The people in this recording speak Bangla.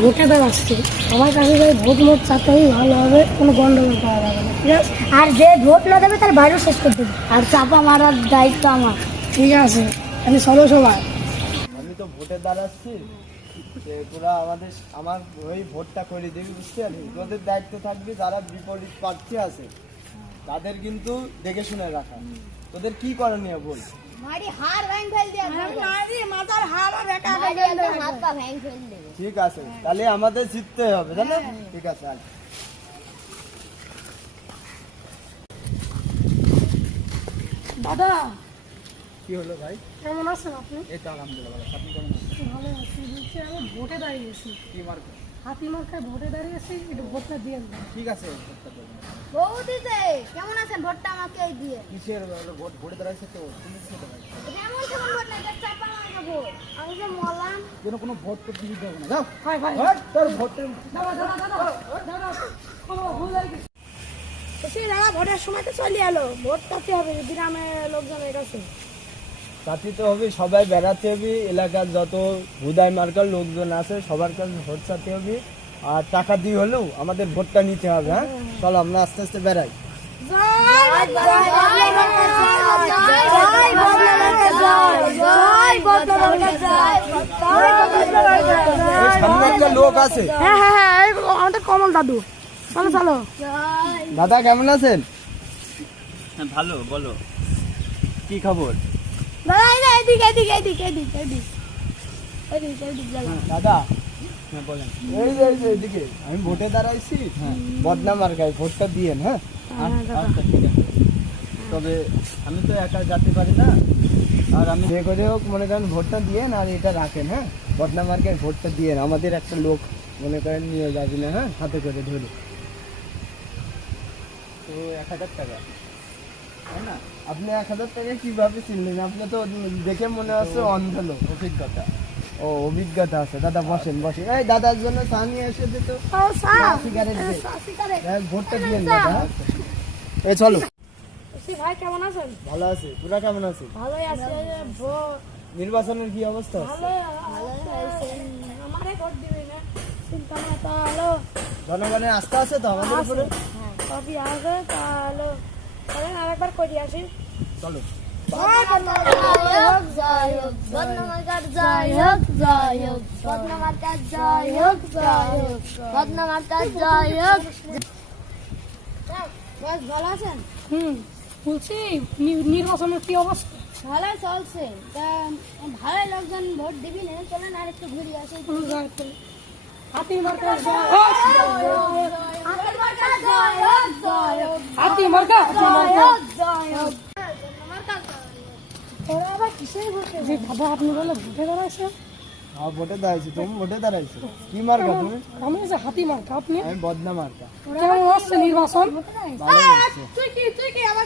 ভোটে দাঁড়াচ্ছি আমার কাছে যদি ভোট মোট চারটাই ভালো হবে কোনো গন্ডগোল করা যাবে না ঠিক আছে? আর যে ভোট না দেবে তার বাইরেও শেষ করে দেবে আর চাপা মারার দায়িত্ব আমার। ঠিক আছে আমি চলো সবাই। আমি তো ভোটে দাঁড়াচ্ছি তোরা আমাদের আমার ওই ভোটটা করে দিবি বুঝতে পারলি? তোদের দায়িত্ব থাকবে যারা বিপরীত প্রার্থী আছে তাদের কিন্তু দেখে শুনে রাখা। তোদের কি করণীয় বল? মারি হার ভ্যাং ফেল দিয়ে মারি মাথার হার আর একা হাত পা ফেল দেবে ঠিক আছে তাহলে আমাদের জিততে হবে জানো ঠিক আছে দাদা কি হলো ভাই? কেমন আছেন আপনি? এই তো আলহামদুলিল্লাহ ভালো আপনি কেমন আছেন? ভালো আছি বলছি আমি ভোটে দাঁড়িয়েছি। কি মার্কা হাতি মার্কায় ভোটে দাঁড়িয়েছি একটু ভোটটা দিয়ে দেন। ঠিক আছে ভোটটা করবেন বৌদিতে কেমন আছেন? ভোটটা আমাকে দিয়ে। কিসের? ভোট ভোটে দাঁড়িয়েছে তো পুলিশ সাথে ভাই যেমন তেমন ভোট না এটা চাপা মারা আমি যে মলাম যেন কোনো ভোট করতে দিতে হবে না। যাও। ভাই ভাই। তোর কোনো ভুল হয়ে গেছে। সে দাদা ভোটের সময় তো চলে এলো। ভোট কাছে হবে গ্রামের লোকজনের কাছে চাকরি হবে সবাই বেড়াতে হবে। এলাকার যত হুদায় মার্কার লোকজন আছে সবার কাছে ভোট চাতে হবে। আর টাকা দিয়ে হলেও আমাদের ভোটটা নিতে হবে হ্যাঁ? চলো আমরা আস্তে আস্তে বেড়াই এই সামনে একটা লোক আছে। হ্যাঁ হ্যাঁ হ্যাঁ আমাদের কমল দাদু। চলো চলো। দাদা কেমন আছেন? হ্যাঁ ভালো বলো। কি খবর? দাদা এদিকে এদিকে এদিকে এদিকে এদিকে। দাদা দাদা এই যে এই যে এদিকে। আমি ভোটে দাঁড়াইছি। হ্যাঁ। বদনাম আর গায়ে ভোটটা দিয়েন হ্যাঁ? আচ্ছা ঠিক আছে। তবে আমি তো একা যেতে পারি না। আর আমি যে করে হোক মনে করেন ভোটটা দিয়েন আর এটা রাখেন হ্যাঁ? আর গায়ে ভোটটা দিয়েন। আমাদের একটা লোক মনে করেন নিয়ে যাবি না হ্যাঁ? হাতে করে ধরে। তো এক হাজার টাকা। তাই না? আপনি এক হাজার টাকা কীভাবে চিনলেন? আপনি তো দেখে মনে হচ্ছে অন্ধ লোক। অভিজ্ঞতা। ও অভিজ্ঞতা আছে। দাদা বসেন বসেন। এই দাদার জন্য চা নিয়ে এসে দিত সিগারেট হ্যাঁ, ভোটটা দিয়েন দাদা। হ্যাঁ? এ চলো। ভাই কেমন আছেন? ভালো আছে। কেমন আছে ভালোই আছে নির্বাচনের কি অবস্থা? ভালো আমারে ভোট দিবি না চিন্তা না তাহলে জনগণের আস্থা আছে তো আমাদের উপরে? কবি আসবে তাহলে চলেন আরেকবার করি আসি। চলো। জয় হোক বদনামার্কার জয় হোক জয় হোক জয় হোক। জয় হোক জয় হোক ভালো আছেন? হুম। বলছি নির্বাচনের কি অবস্থা? ভালোই চলছে। তা ভালোই লোকজন ভোট দিবি না চলেন আর একটু ঘুরে আসি। হাতি মার্কা হাতি মার্কা আবার কিসের ভোটে? দাদা আপনি বলে ভোটে দাঁড়াইছে হ্যাঁ ভোটে দাঁড়াইছি তুমি ভোটে দাঁড়াইছো। কি মার্কা তুমি? আমি যে হাতি মার্কা আপনি? আমি বদনা মার্কা। কেমন আসছে নির্বাচন? তুই কি তুই কি আমার